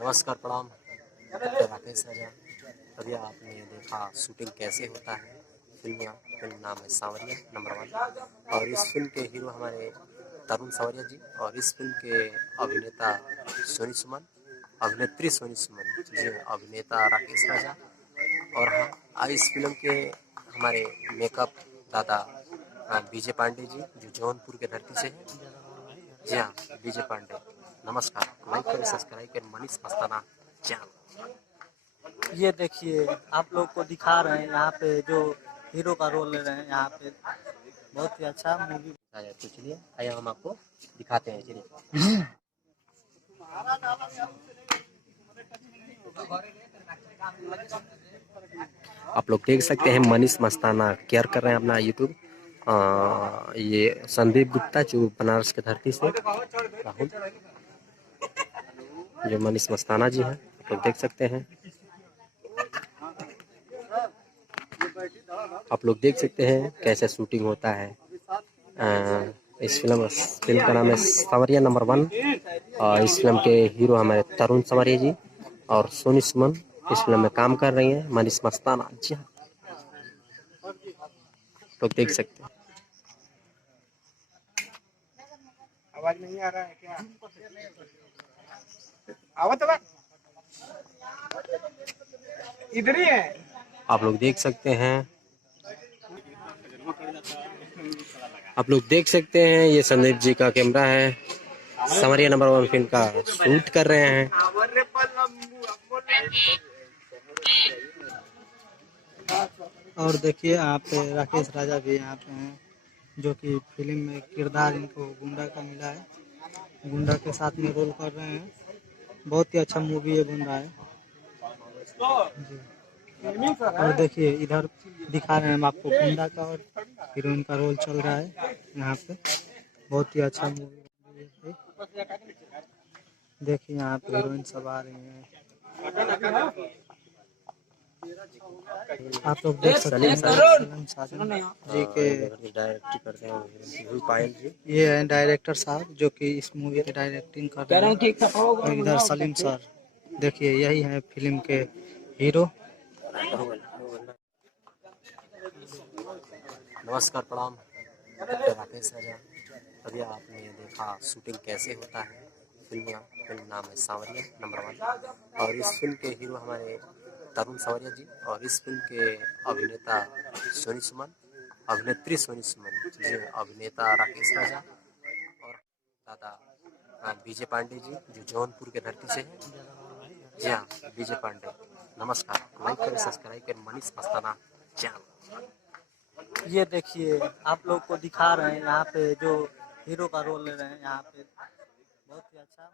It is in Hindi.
नमस्कार प्रणाम। डॉक्टर राकेश राजा। अभी आपने देखा शूटिंग कैसे होता है। फिल्म नाम है सांवरिया नंबर 1 और इस फिल्म के हीरो हमारे तरुण सांवरिया जी और इस फिल्म के अभिनेता सोनी सुमन, अभिनेत्री सोनी सुमन जी, अभिनेता राकेश राजा। और हाँ, इस फिल्म के हमारे मेकअप दादा विजय पांडे जी, जो जौनपुर के धरती से हैं। जी हाँ, विजय पांडे। नमस्कार। लाइक करें, सब्सक्राइब करें मनीष मस्ताना चैनल। ये देखिए आप लोग को दिखा रहे हैं यहाँ पे जो हीरो का रोल ले रहे हैं यहाँ पे बहुत ही अच्छा मूवी। तो चलिए आइए हम आपको दिखाते हैं। चलिए आप लोग देख सकते हैं मनीष मस्ताना केयर कर रहे हैं अपना यूट्यूब। ये संदीप गुप्ता जो बनारस की धरती से, राहुल जो मनीष मस्ताना जी हैं, आप लोग देख सकते हैं। आप लोग देख सकते हैं कैसे शूटिंग होता है। इस फिल्म का नाम है सांवरिया नंबर 1 और इस फिल्म के हीरो हमारे तरुण सांवरिया जी और सोनी सुमन इस फिल्म में काम कर रही हैं। मनीष मस्ताना जी हाँ, लोग देख सकते हैं। आवाज नहीं आ रहा है क्या? आवाज तो इधर ही है। आप लोग देख सकते हैं। आप लोग देख सकते हैं ये संदीप जी का कैमरा है। सांवरिया नंबर 1 फिल्म का शूट कर रहे हैं। और देखिए यहाँ पे राकेश राजा भी यहाँ पे हैं जो कि फिल्म में किरदार इनको गुंडा का मिला है, गुंडा के साथ में रोल कर रहे हैं। बहुत ही अच्छा मूवी ये बन रहा है जी। और देखिए इधर दिखा रहे हैं हम आपको गुंडा का और हीरोइन का रोल चल रहा है यहाँ पे। बहुत ही अच्छा मूवी है। देखिए यहाँ पे हीरोइन सब आ रही हैं। आप लोग देख सकते हैं सलीम साजन जी के डायरेक्ट करते हैं पायल जी। ये है डायरेक्टर साहब जो कि इस मूवी की डायरेक्टिंग कर रहे हैं। और इधर सलीम सर देखिए यही है फिल्म के हीरो। नमस्कार प्रणाम। डॉक्टर राकेश राजा। अभी आपने देखा शूटिंग कैसे होता है। फिल्म नाम है सांवरिया नंबर 1 और इस फिल्म के हीरो हमारे तरुण सांवरिया जी और इस फिल्म के अभिनेता सोनी सुमन, अभिनेत्री सोनी सुमन जी, अभिनेता राकेश राजा और दादा विजय पांडे जी, जो जौनपुर के धरती से हैं। जी हाँ, विजय पांडे। नमस्कार। लाइक करें, सब्सक्राइब करें मनीष मस्ताना चैनल। ये देखिए आप लोग को दिखा रहे हैं यहाँ पे जो हीरो का रोल ले रहे हैं यहाँ पे बहुत ही अच्छा